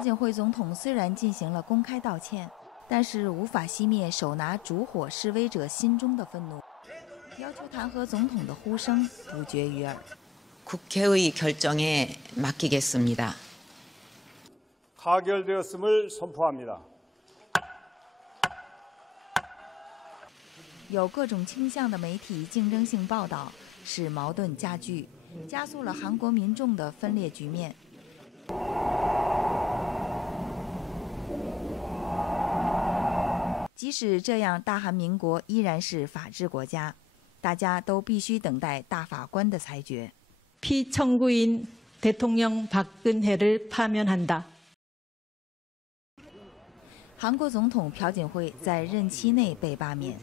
朴槿惠总统虽然进行了公开道歉，但是无法熄灭手拿烛火示威者心中的愤怒，要求弹劾总统的呼声不绝于耳。국회의 결정에 맡기겠습니다. 가결되었음을 선포합니다. 有各种倾向的媒体竞争性报道，使矛盾加剧，加速了韩国民众的分裂局面。即使这样，大韩民国依然是法治国家，大家都必须等待大法官的裁决。 피청구인 대통령 박근혜를 파면한다. 韩国总统朴槿惠在任期内被罢免，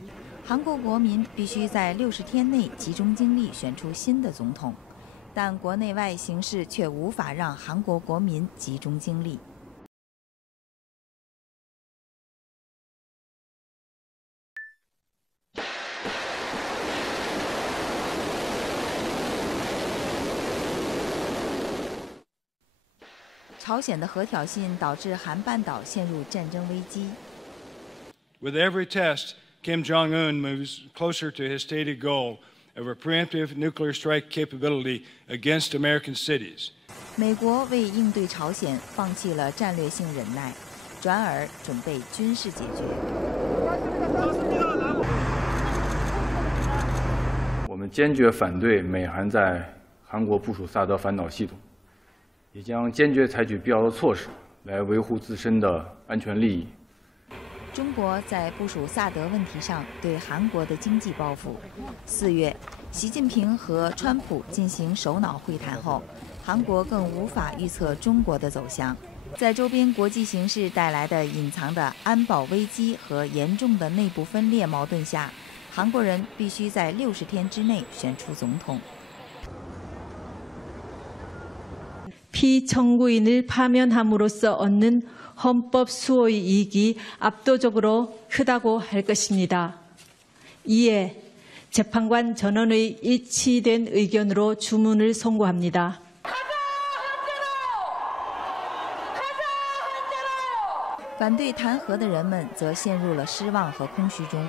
韩国国民必须在60天内集中精力选出新的总统，但国内外形势却无法让韩国国民集中精力。 朝鲜的核挑衅导致韩半岛陷入战争危机。With every test, Kim Jong-un moves closer to his stated goal of a preemptive nuclear strike capability against American cities. 美国为应对朝鲜放弃了战略性忍耐，转而准备军事解决。我们坚决反对美韩在韩国部署萨德反导系统。 也将坚决采取必要的措施，来维护自身的安全利益。中国在部署萨德问题上对韩国的经济报复。4月，习近平和川普进行首脑会谈后，韩国更无法预测中国的走向。在周边国际形势带来的隐藏的安保危机和严重的内部分裂矛盾下，韩国人必须在60天之内选出总统。 피청구인을 파면함으로써 얻는 헌법 수호의 이익이 압도적으로 크다고 할 것입니다. 이에 재판관 전원의 일치된 의견으로 주문을 선고합니다.反对弹劾的人们则陷入了失望和空虚中，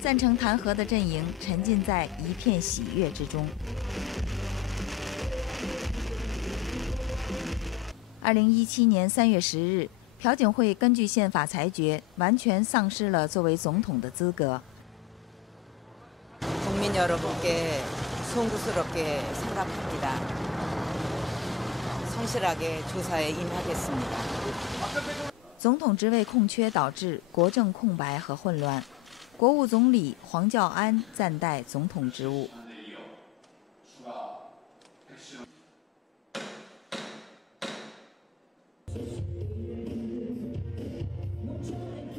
赞成弹劾的阵营沉浸在一片喜悦之中。 2017年3月10日，朴槿惠根据宪法裁决，完全丧失了作为总统的资格。 국민 여러분께 송구스럽게 생각합니다. 성실하게 조사에 임하겠습니다. 总统职位空缺导致国政空白和混乱，国务总理黄教安暂代总统职务。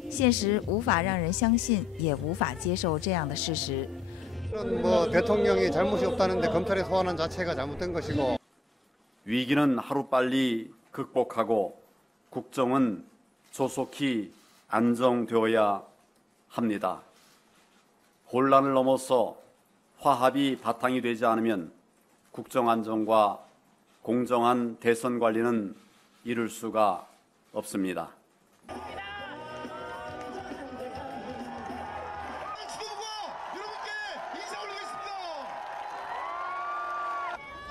现实无法让人相信，也无法接受这样的事实。대통령이 잘못이 없다는데 검찰에 소환한 자체가 잘못된 것이고 위기는 하루빨리 극복하고 국정은 조속히 안정되어야 합니다. 혼란을 넘어서 화합이 바탕이 되지 않으면 국정 안정과 공정한 대선 관리는 이룰 수가 없습니다.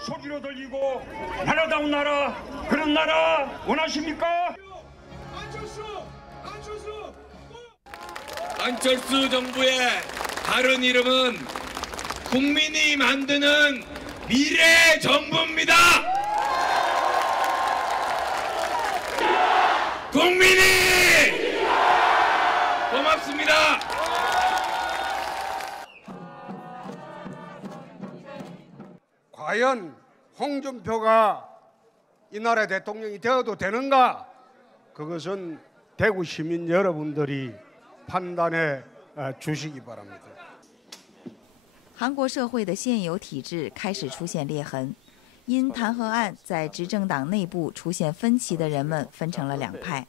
소리로 들리고 나라다운 나라 그런 나라 원하십니까? 안철수 정부의 다른 이름은 국민이 만드는 미래 정부입니다. 국민이 고맙습니다. 과연 홍준표가 이 나라의 대통령이 되어도 되는가? 그것은 대구 시민 여러분들이 판단해 주시기 바랍니다. 韩国社会的现有体制开始出现裂痕，因弹劾案在执政党内部出现分歧的人们分成了2派，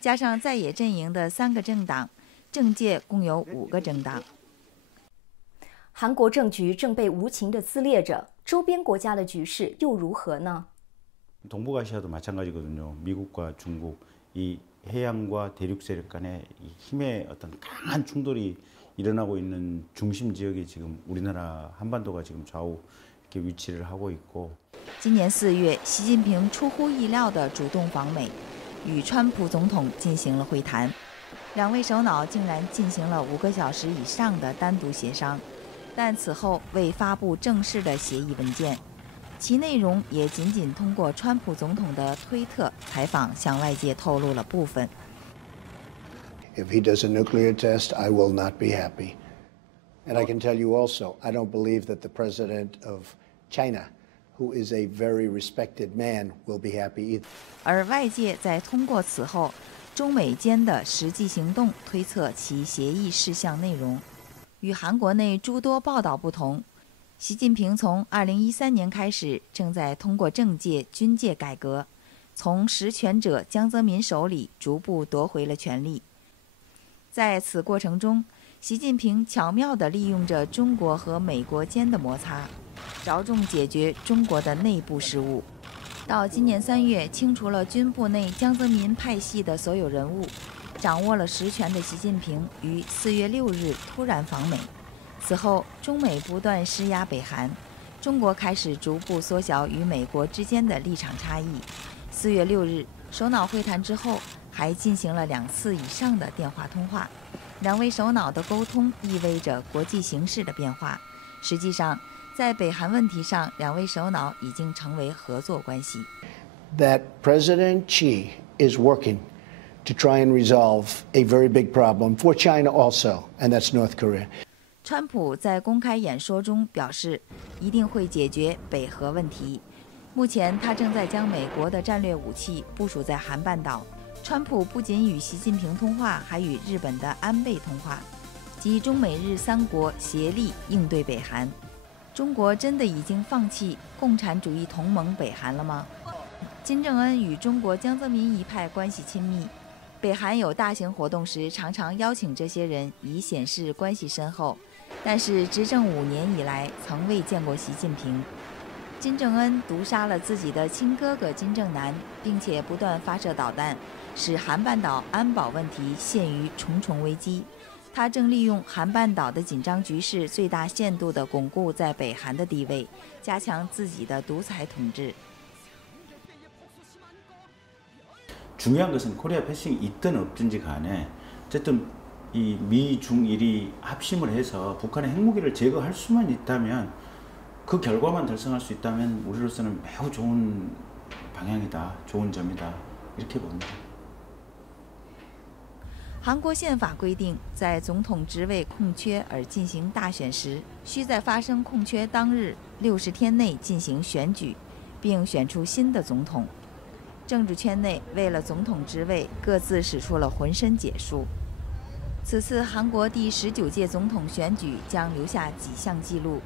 加上在野阵营的3个政党，政界共有5个政党。韩国政局正被无情地撕裂着，周边国家的局势又如何呢？ 동북아시아도 마찬가지거든요. 미국과 중국 이 해양과 대륙 세력 간의 이 힘의 어떤 강한 충돌이 일어나고 있는 중심 지역이 지금 우리나라 한반도가 지금 좌우 이렇게 위치를 하고 있고. 今年4月，习近平出乎意料地主动访美，与川普总统进行了会谈。两位首脑竟然进行了5个小时以上的单独协商，但此后未发布正式的协议文件。其内容也仅仅通过川普总统的推特采访向外界透露了部分。If he does a nuclear test, I will not be happy. And I can tell you also, I don't believe that the president of China, who is a very respected man, will be happy either. 而外界在通过此后中美间的实际行动推测其协议事项内容。与韩国内诸多报道不同，习近平从2013年开始，正在通过政界、军界改革，从实权者江泽民手里逐步夺回了权力。在此过程中，习近平巧妙地利用着中国和美国间的摩擦，着重解决中国的内部事务。到今年3月，清除了军部内江泽民派系的所有人物，掌握了实权的习近平于4月6日突然访美。此后，中美不断施压北韩，中国开始逐步缩小与美国之间的立场差异。4月6日，首脑会谈之后，还进行了2次以上的电话通话。两位首脑的沟通意味着国际形势的变化。实际上，在北韩问题上，两位首脑已经成为合作关系。That President Xi is working to try and resolve a very big problem for China also, and that's North Korea. 川普在公开演说中表示，一定会解决北核问题。目前，他正在将美国的战略武器部署在韩半岛。川普不仅与习近平通话，还与日本的安倍通话，即中美日3国协力应对北韩。中国真的已经放弃共产主义同盟北韩了吗？金正恩与中国江泽民一派关系亲密，北韩有大型活动时常常邀请这些人，以显示关系深厚。但是执政5年以来，从未见过习近平。金正恩毒杀了自己的亲哥哥金正男，并且不断发射导弹，使韩半岛安保问题陷于重重危机。他正利用韩半岛的紧张局势，最大限度地巩固在北韩的地位，加强自己的独裁统治。 중요한 것은 코리아 패싱이 있든 없든지 간에 어쨌든 이 미, 중일이 합심을 해서 북한의 핵무기를 제거할 수만 있다면 그 결과만 달성할 수 있다면 우리로서는 매우 좋은 방향이다, 좋은 점이다 이렇게 봅니다. 韩国宪法规定，在总统职位空缺而进行大选时，需在发生空缺当日60天内进行选举，并选出新的总统。 政治圈内为了总统职位，各自使出了浑身解数。此次韩国第19届总统选举将留下几项记录，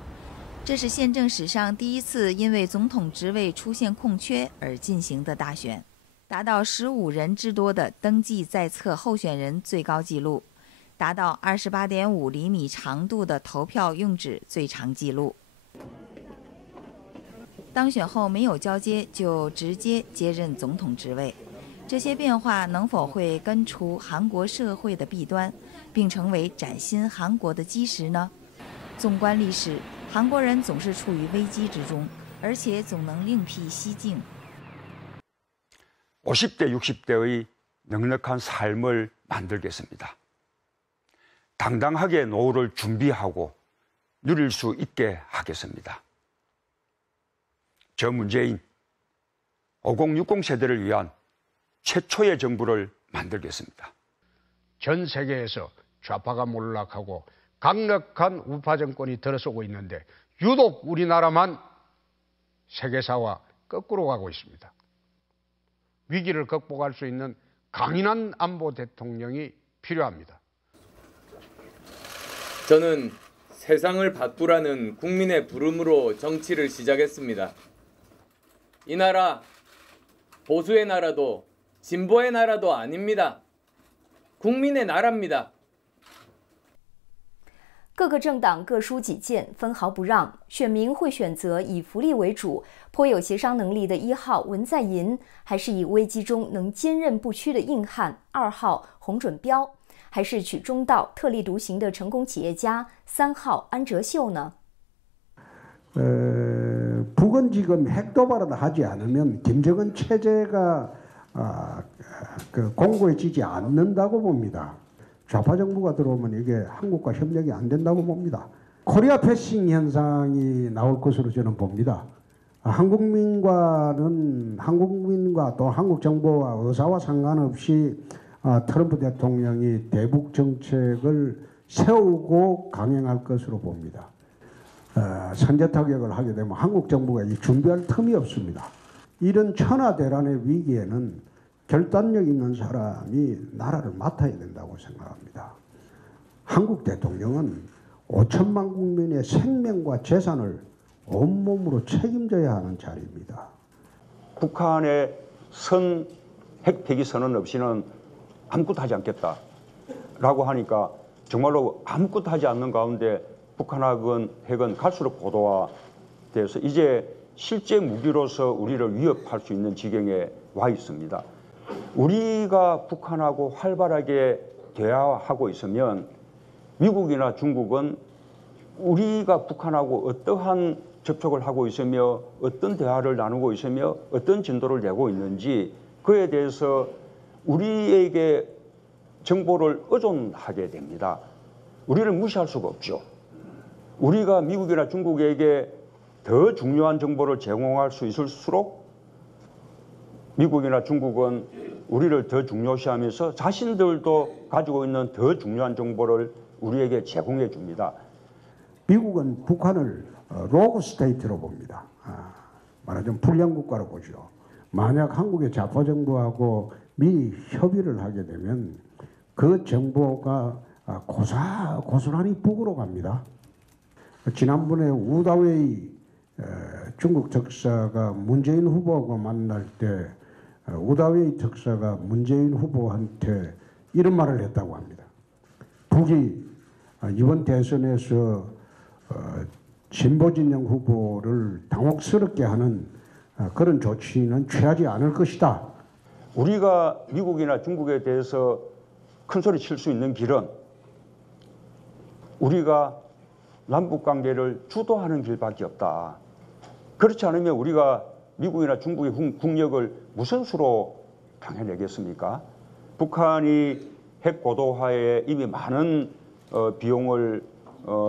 这是宪政史上第一次因为总统职位出现空缺而进行的大选，达到15人之多的登记在册候选人最高纪录，达到28.5厘米长度的投票用纸最长纪录。 当选后没有交接就直接接任总统职位，这些变化能否会根除韩国社会的弊端，并成为崭新韩国的基石呢？纵观历史，韩国人总是处于危机之中，而且总能另辟蹊径。 50대, 60대의 넉넉한 삶을 만들겠습니다. 당당하게 노후를 준비하고 누릴 수 있게 하겠습니다. 저 문재인 5060 세대를 위한 최초의 정부를 만들겠습니다. 전 세계에서 좌파가 몰락하고 강력한 우파 정권이 들어서고 있는데 유독 우리나라만 세계사와 거꾸로 가고 있습니다. 위기를 극복할 수 있는 강인한 안보 대통령이 필요합니다. 저는 세상을 바꾸라는 국민의 부름으로 정치를 시작했습니다. 이 나라 보수의 나라도 진보의 나라도 아닙니다. 국민의 나라입니다. 各个政党各抒己见，分毫不让，选民会选择以福利为主、颇有协商能力的1号文在寅，还是以危机中能坚韧不屈的硬汉2号洪准标，还是取中道、特立独行的成功企业家3号安哲秀呢？ 북은 지금 핵 도발을 하지 않으면 김정은 체제가 공고해지지 않는다고 봅니다. 좌파 정부가 들어오면 이게 한국과 협력이 안 된다고 봅니다. 코리아 패싱 현상이 나올 것으로 저는 봅니다. 한국민과 또 한국 정부와 의사와 상관없이 트럼프 대통령이 대북 정책을 세우고 강행할 것으로 봅니다. 선제 타격을 하게 되면 한국 정부가 준비할 틈이 없습니다. 이런 천하대란의 위기에는 결단력 있는 사람이 나라를 맡아야 된다고 생각합니다. 한국 대통령은 5천만 국민의 생명과 재산을 온몸으로 책임져야 하는 자리입니다. 북한의 핵 폐기 선언 없이는 아무것도 하지 않겠다라고 하니까 정말로 아무것도 하지 않는 가운데 북한 핵은 갈수록 고도화돼서 이제 실제 무기로서 우리를 위협할 수 있는 지경에 와 있습니다. 우리가 북한하고 활발하게 대화하고 있으면 미국이나 중국은 우리가 북한하고 어떠한 접촉을 하고 있으며 어떤 대화를 나누고 있으며 어떤 진도를 내고 있는지 그에 대해서 우리에게 정보를 의존하게 됩니다. 우리를 무시할 수가 없죠. 우리가 미국이나 중국에게 더 중요한 정보를 제공할 수 있을수록 미국이나 중국은 우리를 더 중요시하면서 자신들도 가지고 있는 더 중요한 정보를 우리에게 제공해 줍니다. 미국은 북한을 로그 스테이트로 봅니다. 말하자면 불량 국가로 보죠. 만약 한국의 좌파 정부하고 미 협의를 하게 되면 그 정보가 고스란히 북으로 갑니다. 지난번에 우다웨이 중국 특사가 문재인 후보하고 만날 때 우다웨이 특사가 문재인 후보한테 이런 말을 했다고 합니다. 북이 이번 대선에서 진보 진영 후보를 당혹스럽게 하는 그런 조치는 취하지 않을 것이다. 우리가 미국이나 중국에 대해서 큰 소리 칠 수 있는 길은 우리가 남북관계를 주도하는 길밖에 없다. 그렇지 않으면 우리가 미국이나 중국의 국력을 무슨 수로 당해내겠습니까? 북한이 핵 고도화에 이미 많은 비용을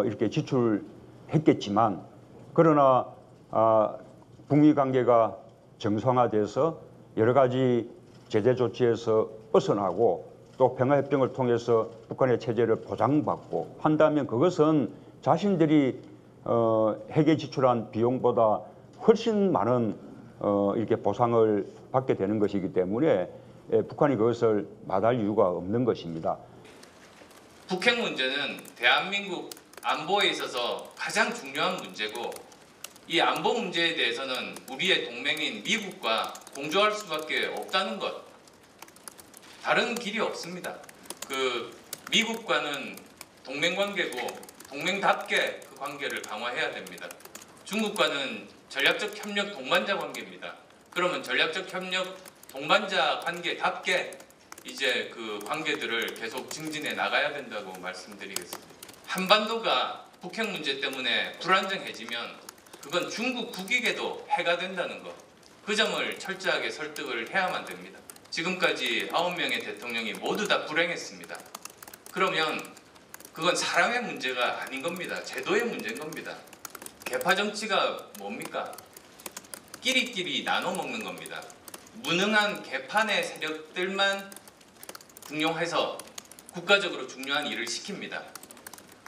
이렇게 지출했겠지만 그러나 북미 관계가 정상화돼서 여러 가지 제재 조치에서 벗어나고 또 평화협정을 통해서 북한의 체제를 보장받고 한다면 그것은 자신들이 핵에 지출한 비용보다 훨씬 많은 이렇게 보상을 받게 되는 것이기 때문에 북한이 그것을 마다할 이유가 없는 것입니다. 북핵 문제는 대한민국 안보에 있어서 가장 중요한 문제고 이 안보 문제에 대해서는 우리의 동맹인 미국과 공조할 수밖에 없다는 것. 다른 길이 없습니다. 미국과는 동맹관계고 동맹답게 그 관계를 강화해야 됩니다. 중국과는 전략적 협력 동반자 관계입니다. 그러면 전략적 협력 동반자 관계답게 이제 그 관계들을 계속 증진해 나가야 된다고 말씀드리겠습니다. 한반도가 북핵 문제 때문에 불안정해지면 그건 중국 국익에도 해가 된다는 것. 그 점을 철저하게 설득을 해야만 됩니다. 지금까지 9명의 대통령이 모두 다 불행했습니다. 그러면 그건 사람의 문제가 아닌 겁니다. 제도의 문제인 겁니다. 개파 정치가 뭡니까? 끼리끼리 나눠 먹는 겁니다. 무능한 개파 내 세력들만 등용해서 국가적으로 중요한 일을 시킵니다.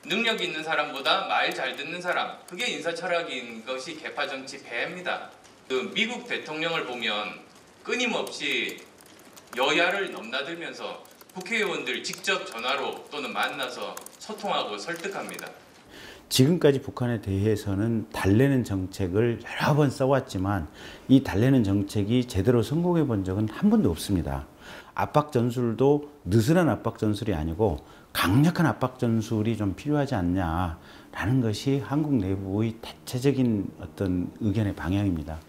능력 있는 사람보다 말 잘 듣는 사람, 그게 인사 철학인 것이 개파 정치 폐해입니다. 미국 대통령을 보면 끊임없이 여야를 넘나들면서 국회의원들 직접 전화로 또는 만나서 소통하고 설득합니다. 지금까지 북한에 대해서는 달래는 정책을 여러 번 써왔지만 이 달래는 정책이 제대로 성공해 본 적은 한 번도 없습니다. 압박 전술도 느슨한 압박 전술이 아니고 강력한 압박 전술이 좀 필요하지 않냐라는 것이 한국 내부의 대체적인 어떤 의견의 방향입니다.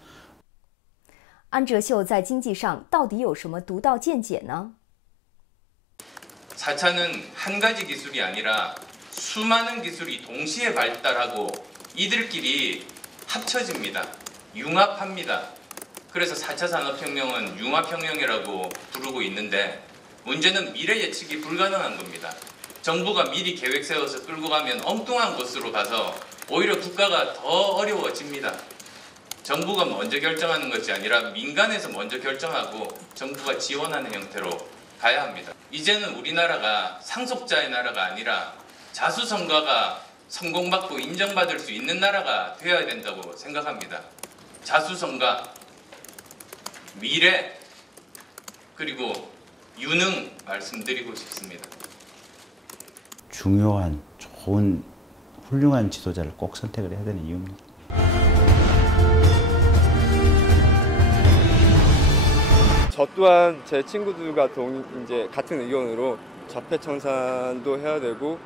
安哲秀在经济上到底有什么独到见解呢？ 4차는 한 가지 기술이 아니라 수많은 기술이 동시에 발달하고 이들끼리 합쳐집니다. 융합합니다. 그래서 4차 산업혁명은 융합혁명이라고 부르고 있는데 문제는 미래 예측이 불가능한 겁니다. 정부가 미리 계획 세워서 끌고 가면 엉뚱한 곳으로 가서 오히려 국가가 더 어려워집니다. 정부가 먼저 결정하는 것이 아니라 민간에서 먼저 결정하고 정부가 지원하는 형태로 가야 합니다. 이제는 우리나라가 상속자의 나라가 아니라 자수성가가 성공받고 인정받을 수 있는 나라가 되어야 된다고 생각합니다. 자수성가, 미래, 그리고 유능 말씀드리고 싶습니다. 중요한, 좋은, 훌륭한 지도자를 꼭 선택을 해야 되는 이유입니다. 저 또한 제 친구들과 이제 같은 의견으로 자폐청산도 해야 되고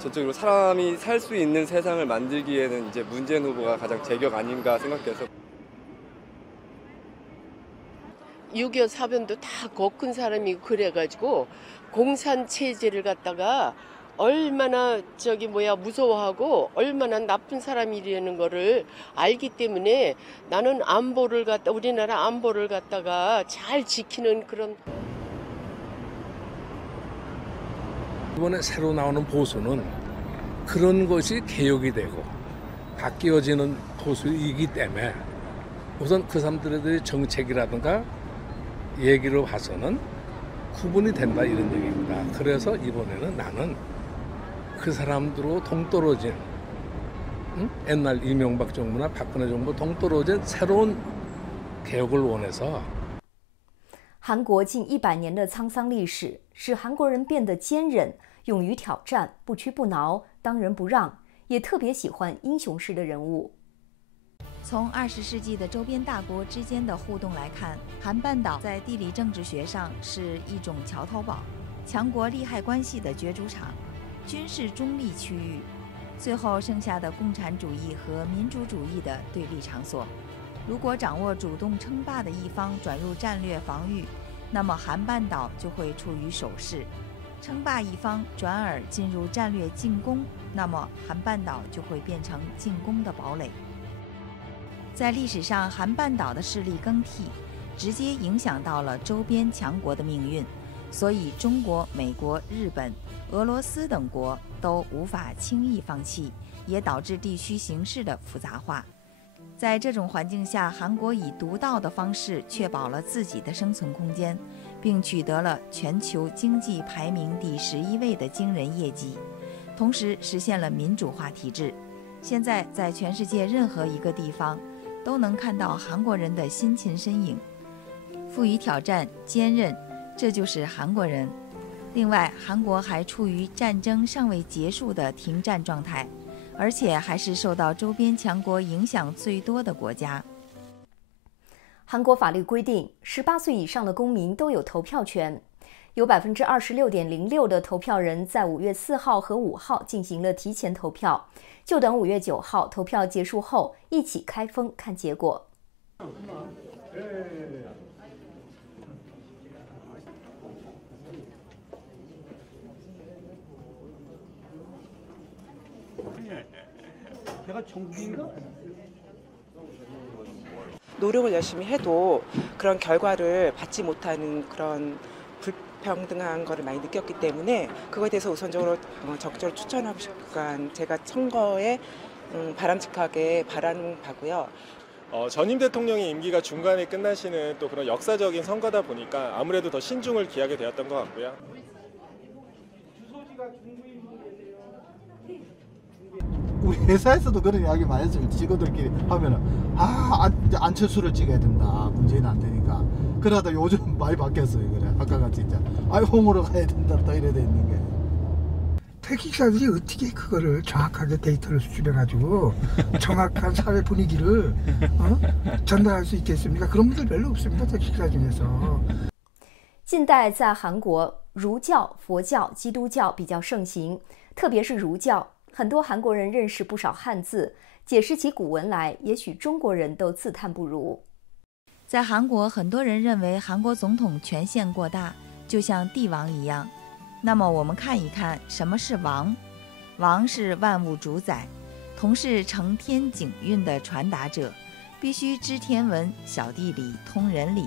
전적으로 사람이 살 수 있는 세상을 만들기에는 이제 문재인 후보가 가장 제격 아닌가 생각해서 6.25 사변도 다 겪은 사람이고 그래가지고 공산 체제를 갖다가 얼마나 무서워하고 얼마나 나쁜 사람이라는 거를 알기 때문에 나는 우리나라 안보를 갖다가 잘 지키는 그런. 이번에 새로 나오는 보수는 그런 것이 개혁이 되고 바뀌어지는 보수이기 때문에 우선 그 사람들의 정책이라든가 얘기로 봐서는 구분이 된다 이런 얘기입니다. 그래서 이번에는 나는 그 사람들로 동떨어진 옛날 이명박 정부나 박근혜 정부 동떨어진 새로운 개혁을 원해서 韩国近100年的沧桑历史，使韩国人变得坚韧，勇于挑战，不屈不挠，当仁不让，也特别喜欢英雄式的人物。从20世纪的周边大国之间的互动来看，韩半岛在地理政治学上是一种桥头堡，强国利害关系的角逐场，军事中立区域，最后剩下的共产主义和民主主义的对立场所。如果掌握主动称霸的一方转入战略防御，那么韩半岛就会处于守势；称霸一方转而进入战略进攻，那么韩半岛就会变成进攻的堡垒。在历史上，韩半岛的势力更替，直接影响到了周边强国的命运，所以中国、美国、日本、俄罗斯等国都无法轻易放弃，也导致地区形势的复杂化。在这种环境下，韩国以独到的方式确保了自己的生存空间，并取得了全球经济排名第11位的惊人业绩，同时实现了民主化体制。现在在全世界任何一个地方都能看到韩国人的辛勤身影，富于挑战、坚韧，这就是韩国人。另外，韩国还处于战争尚未结束的停战状态，而且还是受到周边强国影响最多的国家。韩国法律规定，18岁以上的公民都有投票权。有26.06%的投票人在5月4号和5号进行了提前投票，就等5月9号投票结束后一起开封看结果。 노력을 열심히 해도 그런 결과를 받지 못하는 그런 불평등한 거를 많이 느꼈기 때문에 그거에 대해서 우선적으로 적극적으로 추천하고 싶고 제가 선거에 바람직하게 바라는 바고요. 전임 대통령의 임기가 중간에 끝나시는 또 그런 역사적인 선거다 보니까 아무래도 더 신중을 기하게 되었던 것 같고요. 우리 회사에서도 그런 이야기 많이 했어요. 직원들끼리 하면은 안철수를 찍어야 된다. 문재인 안 되니까. 그러다 요즘 많이 바뀌었어요. 그래 아까 같이 진짜 홍으로 가야 된다. 또 이래 돼 있는 게. 택시기사들이 어떻게 그거를 정확하게 데이터를 수집해가지고 정확한 사회 분위기를 전달할 수 있겠습니까? 그런 분들 별로 없습니다. 택시기사 중에서. 近代在韩国，儒教、佛教、基督教比较盛行，特别是儒教，很多韩国人认识不少汉字，解释起古文来，也许中国人都自叹不如。在韩国，很多人认为韩国总统权限过大，就像帝王一样。那么我们看一看什么是王。王是万物主宰，同是承天景运的传达者，必须知天文、晓地理、通人理。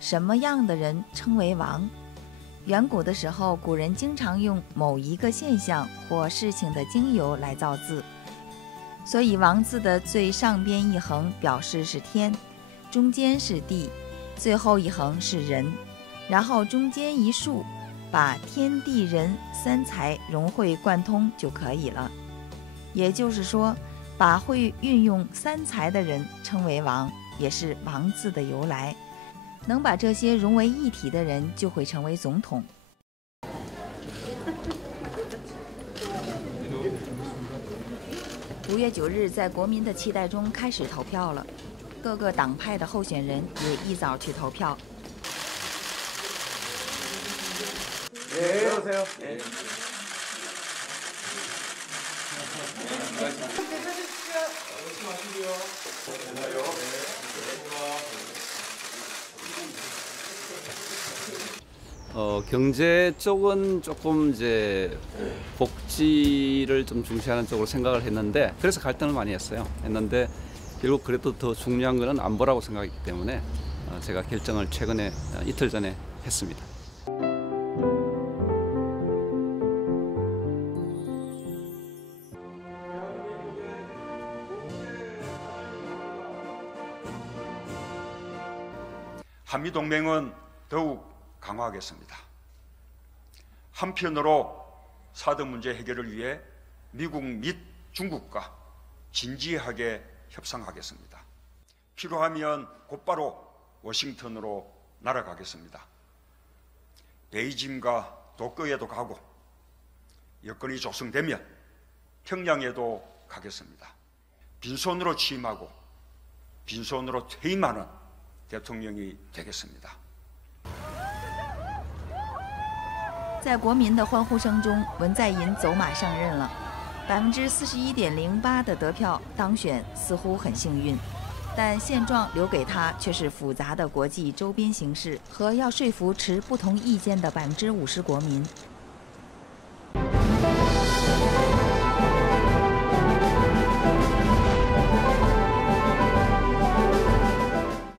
什么样的人称为王？远古的时候，古人经常用某一个现象或事情的经由来造字，所以王字的最上边一横表示是天，中间是地，最后一横是人，然后中间一竖，把天地人三才融会贯通就可以了。也就是说，把会运用三才的人称为王，也是王字的由来。能把这些融为一体的人就会成为总统。5月9日，在国民的期待中开始投票了，各个党派的候选人也一早去投票。경제 쪽은 조금 이제 복지를 좀 중시하는 쪽으로 생각을 했는데 그래서 갈등을 많이 했는데 결국 그래도 더 중요한 것은 안보라고 생각했기 때문에 제가 결정을 최근에 이틀 전에 했습니다. 한미동맹은 더욱 강화하겠습니다. 한편으로 사드 문제 해결을 위해 미국 및 중국과 진지하게 협상하겠습니다. 필요하면 곧바로 워싱턴으로 날아가겠습니다. 베이징과 도쿄에도 가고 여건이 조성되면 평양에도 가겠습니다. 빈손으로 취임하고 빈손으로 퇴임하는 대통령이 되겠습니다. 在国民的欢呼声中，文在寅走马上任了，41.08%的得票当选，似乎很幸运。但现状留给他却是复杂的国际周边形势和要说服持不同意见的50%国民。